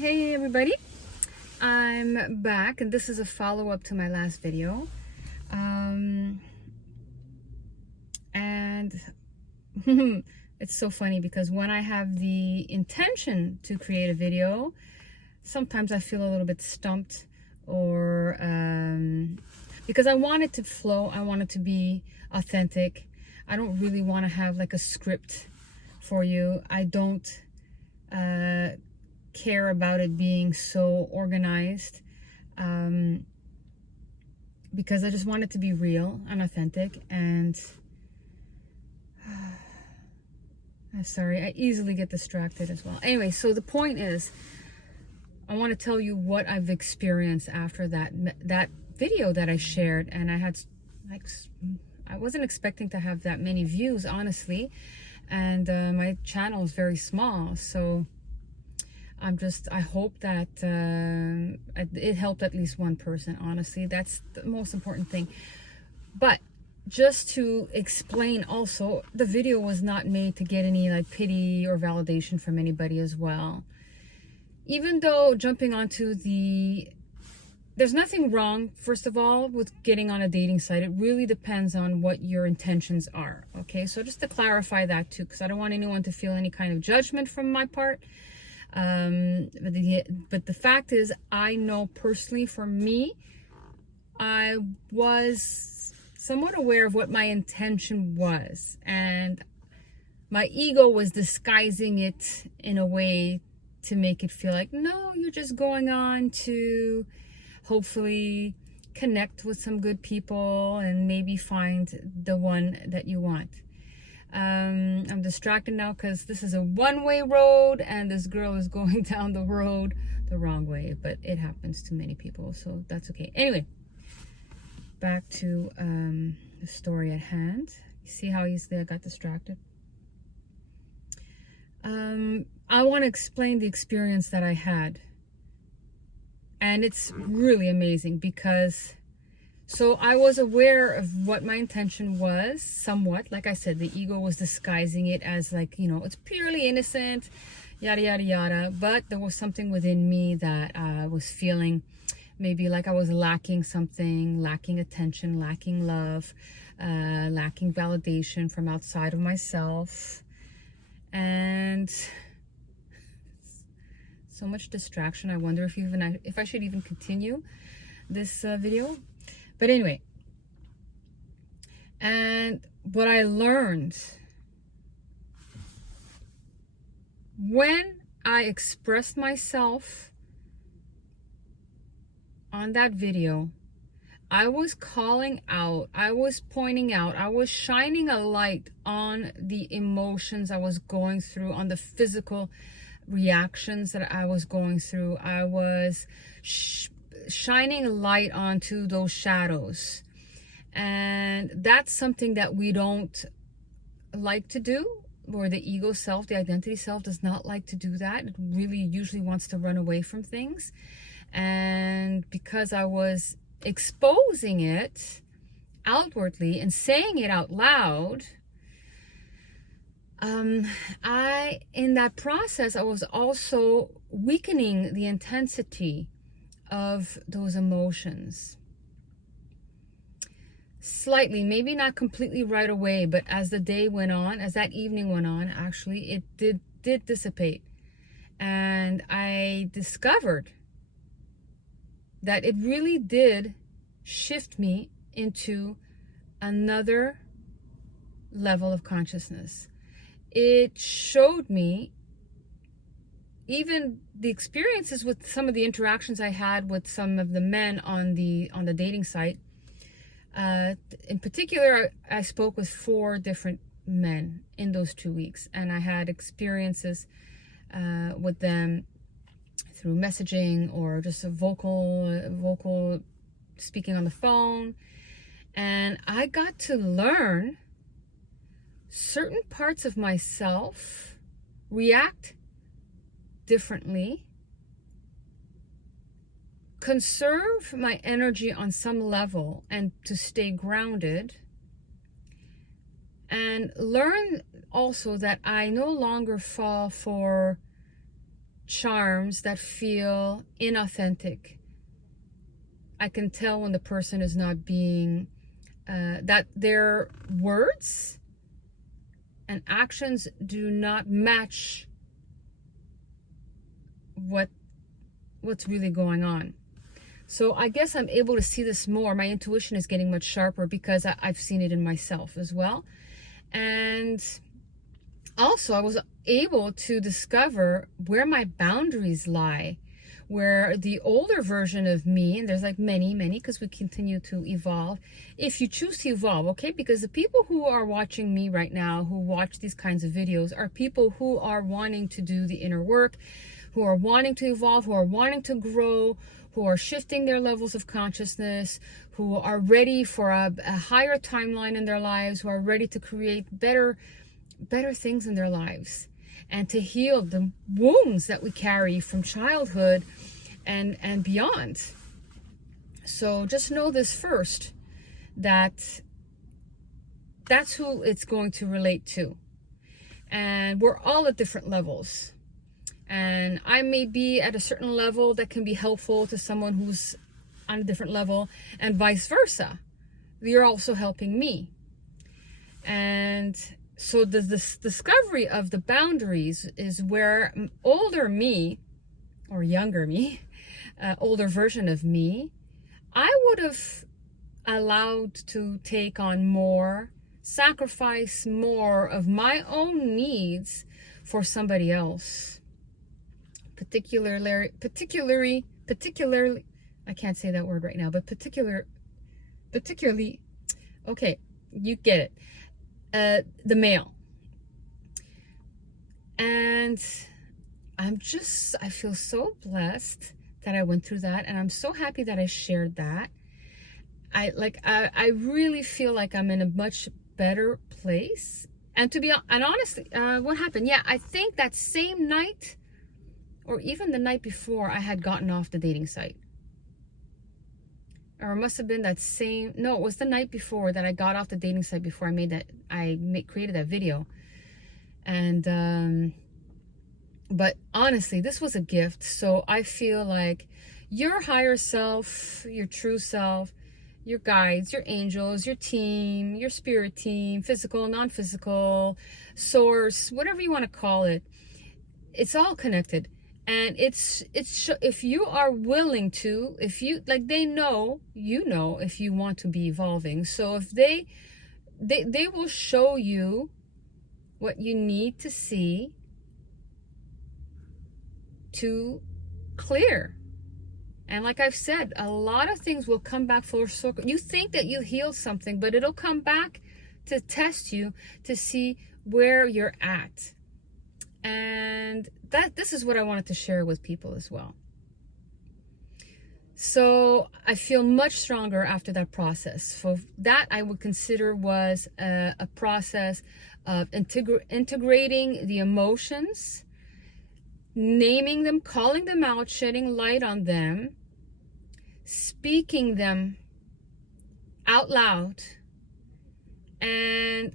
Hey everybody, I'm back and this is a follow-up to my last video. And it's so funny because when I have the intention to create a video, sometimes I feel a little bit stumped, or because I want it to flow, I want it to be authentic. I don't really want to have like a script for you. I don't care about it being so organized, because I just want it to be real and authentic. And I'm sorry, I easily get distracted as well. Anyway, so the point is, I want to tell you what I've experienced after that video that I shared. And I had I wasn't expecting to have that many views, honestly, and my channel is very small, so I hope that it helped at least one person. Honestly, that's the most important thing. But just to explain also, the video was not made to get any like pity or validation from anybody as well. Even though jumping onto there's nothing wrong, first of all, with getting on a dating site. It really depends on what your intentions are. Okay, so just to clarify that too, because I don't want anyone to feel any kind of judgment from my part. But the fact is, I know personally for me, I was somewhat aware of what my intention was, and my ego was disguising it in a way to make it feel like, no, you're just going on to hopefully connect with some good people and maybe find the one that you want. I'm distracted now because this is a one-way road and this girl is going down the road the wrong way, but it happens to many people, so that's okay. Anyway, back to the story at hand. You see how easily I got distracted? I want to explain the experience that I had, and it's really amazing because so I was aware of what my intention was somewhat. Like I said, the ego was disguising it as like, you know, it's purely innocent, yada, yada, yada. But there was something within me that I was feeling maybe like I was lacking something, lacking attention, lacking love, lacking validation from outside of myself. And so much distraction. I wonder if I should even continue this video. But anyway, and what I learned when I expressed myself on that video, I was calling out, I was pointing out, I was shining a light on the emotions I was going through, on the physical reactions that I was going through. I was shining a light onto those shadows, and that's something that we don't like to do, or the ego self, the identity self, does not like to do that. It really usually wants to run away from things. And because I was exposing it outwardly and saying it out loud, in that process, I was also weakening the intensity of those emotions slightly, maybe not completely right away, but as the day went on, as that evening went on, actually it did dissipate. And I discovered that it really did shift me into another level of consciousness. It showed me even the experiences with some of the interactions I had with some of the men on the dating site. In particular, I spoke with 4 different men in those 2 weeks, and I had experiences with them through messaging or just a vocal speaking on the phone. And I got to learn certain parts of myself react differently, conserve my energy on some level and to stay grounded, and learn also that I no longer fall for charms that feel inauthentic. I can tell when the person is not being, that their words and actions do not match what's really going on. So I guess I'm able to see this more. My intuition is getting much sharper because I've seen it in myself as well. And also I was able to discover where my boundaries lie, where the older version of me, and there's like many, because we continue to evolve, if you choose to evolve, okay? Because the people who are watching me right now, who watch these kinds of videos, are people who are wanting to do the inner work, who are wanting to evolve, who are wanting to grow, who are shifting their levels of consciousness, who are ready for a higher timeline in their lives, who are ready to create better things in their lives, and to heal the wounds that we carry from childhood and beyond. So just know this first, that that's who it's going to relate to. And we're all at different levels. And I may be at a certain level that can be helpful to someone who's on a different level, and vice versa. You're also helping me. And so this discovery of the boundaries is where older me, or younger me, older version of me, I would have allowed to take on more, sacrifice more of my own needs for somebody else. Particularly, I can't say that word right now, but particularly, okay, you get it. The male. And I feel so blessed that I went through that, and I'm so happy that I shared that. I really feel like I'm in a much better place. And honestly, what happened? Yeah, I think that same night, or even the night before, I had gotten off the dating site. Or it must have been no, it was the night before that I got off the dating site before I created that video. And, but honestly, this was a gift. So I feel like your higher self, your true self, your guides, your angels, your team, your spirit team, physical, non-physical, source, whatever you want to call it, it's all connected. And it's if you are willing to, if you, like, they know, if you want to be evolving. So if they will show you what you need to see to clear. And like I've said, a lot of things will come back full circle. You think that you healed something, but it'll come back to test you, to see where you're at. And this is what I wanted to share with people as well. So I feel much stronger after that process. So that I would consider was a process of integrating the emotions, naming them, calling them out, shedding light on them, speaking them out loud, and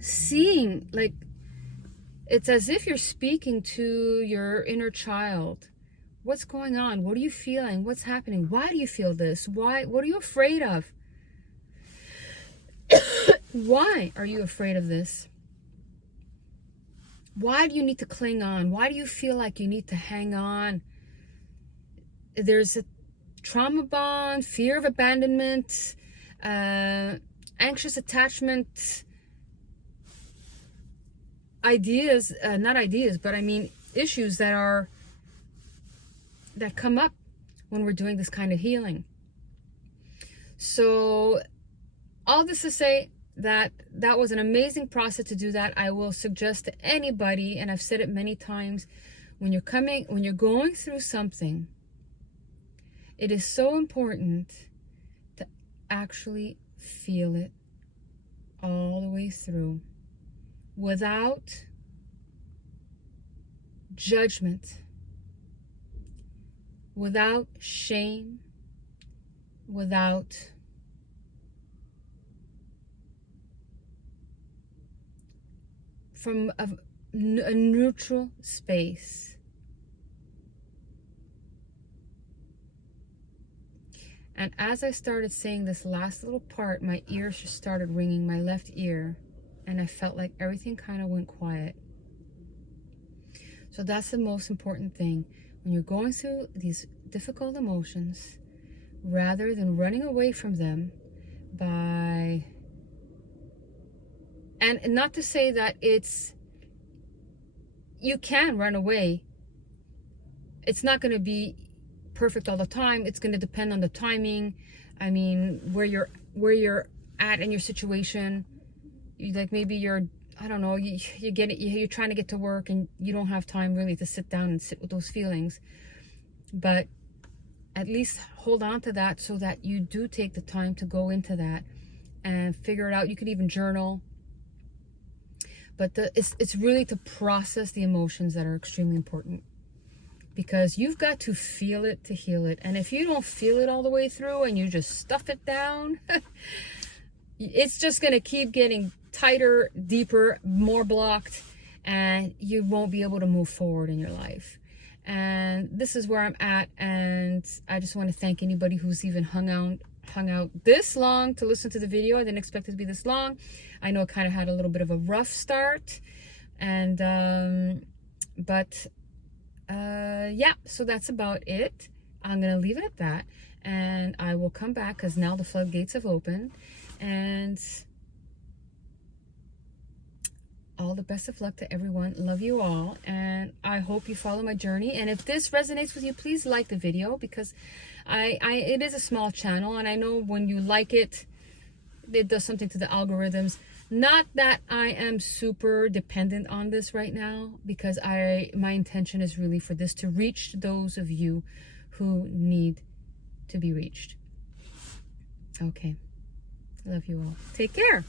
seeing, like, it's as if you're speaking to your inner child. What's going on? What are you feeling? What's happening? Why do you feel this? What are you afraid of? Why are you afraid of this? Why do you need to cling on? Why do you feel like you need to hang on? There's a trauma bond, fear of abandonment, anxious attachment, issues that come up when we're doing this kind of healing. So all this to say that was an amazing process to do that. I will suggest to anybody, and I've said it many times, when you're going through something, it is so important to actually feel it all the way through, without judgment, without shame, without a neutral space. And as I started saying this last little part, my ears just started ringing, my left ear, and I felt like everything kind of went quiet. So that's the most important thing. When you're going through these difficult emotions, rather than running away from them by... And not to say that you can run away. It's not going to be perfect all the time. It's going to depend on the timing. I mean, where you're at in your situation. Like maybe you're, I don't know, you're trying to get to work and you don't have time really to sit down and sit with those feelings. But at least hold on to that so that you do take the time to go into that and figure it out. You could even journal. But it's really to process the emotions that are extremely important. Because you've got to feel it to heal it. And if you don't feel it all the way through and you just stuff it down, it's just going to keep getting tighter, deeper, more blocked, and you won't be able to move forward in your life. And this is where I'm at, and I just want to thank anybody who's even hung out this long to listen to the video. I didn't expect it to be this long. I know it kind of had a little bit of a rough start, and yeah, so that's about it. I'm gonna leave it at that, and I will come back because now the floodgates have opened. And all the best of luck to everyone. Love you all, and I hope you follow my journey. And if this resonates with you, please like the video, because it is a small channel, and I know when you like it, it does something to the algorithms. Not that I am super dependent on this right now, because my intention is really for this to reach those of you who need to be reached. Okay. Love you all. Take care.